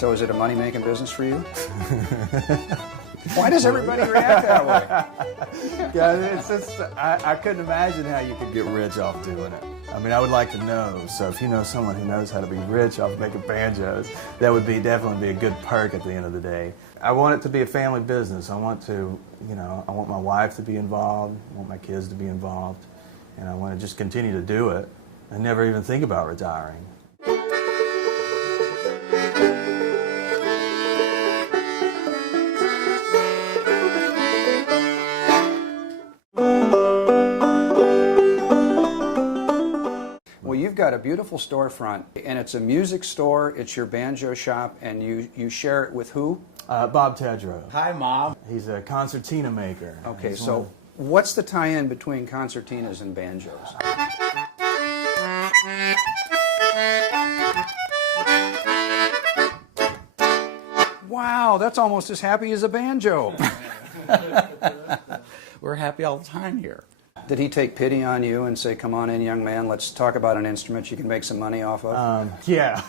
So is it a money-making business for you? Why does everybody react that way? Yeah, it's just, I couldn't imagine how you could get rich off doing it. I mean, I would like to know. So if you know someone who knows how to be rich off making banjos, that would definitely be a good perk at the end of the day. I want it to be a family business. I want to, I want my wife to be involved. I want my kids to be involved. And I want to just continue to do it and never even think about retiring. Well, you've got a beautiful storefront, and it's a music store, it's your banjo shop, and you share it with who? Bob Tedrow. Hi, Mom. He's a concertina maker. Okay, so what's the tie-in between concertinas and banjos? Wow, that's almost as happy as a banjo. We're happy all the time here. Did he take pity on you and say, come on in, young man, let's talk about an instrument you can make some money off of? Yeah.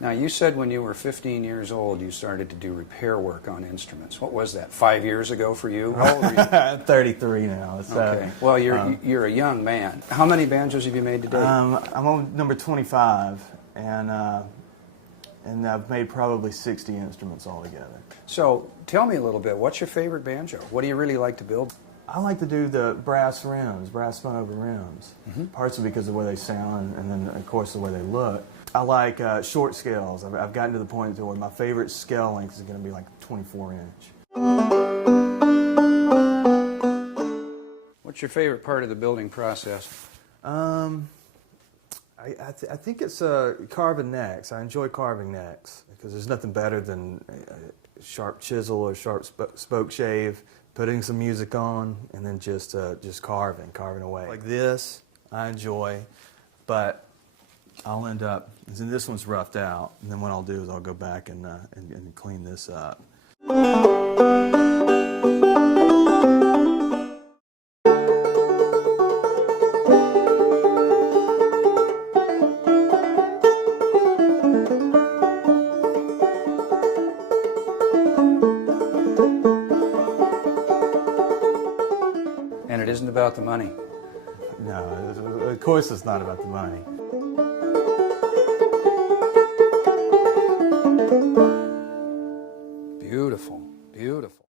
Now, you said when you were 15 years old, you started to do repair work on instruments. What was that, 5 years ago for you? How old are you? 33 now. So, okay. Well, you're a young man. How many banjos have you made today? I'm on number 25, and I've made probably 60 instruments altogether. So, tell me a little bit. What's your favorite banjo? What do you really like to build? I like to do the brass rims, brass spun over rims, partially because of the way they sound and then, of course, the way they look. I like short scales. I've gotten to the point where my favorite scale length is going to be like 24-inch. What's your favorite part of the building process? I think it's carving necks. I enjoy carving necks because there's nothing better than a sharp chisel or sharp spoke shave, putting some music on, and then just carving away. Like this, I enjoy, but I'll end up, and this one's roughed out, and then what I'll do is I'll go back and clean this up. And it isn't about the money. No, of course it's not about the money. Beautiful, beautiful.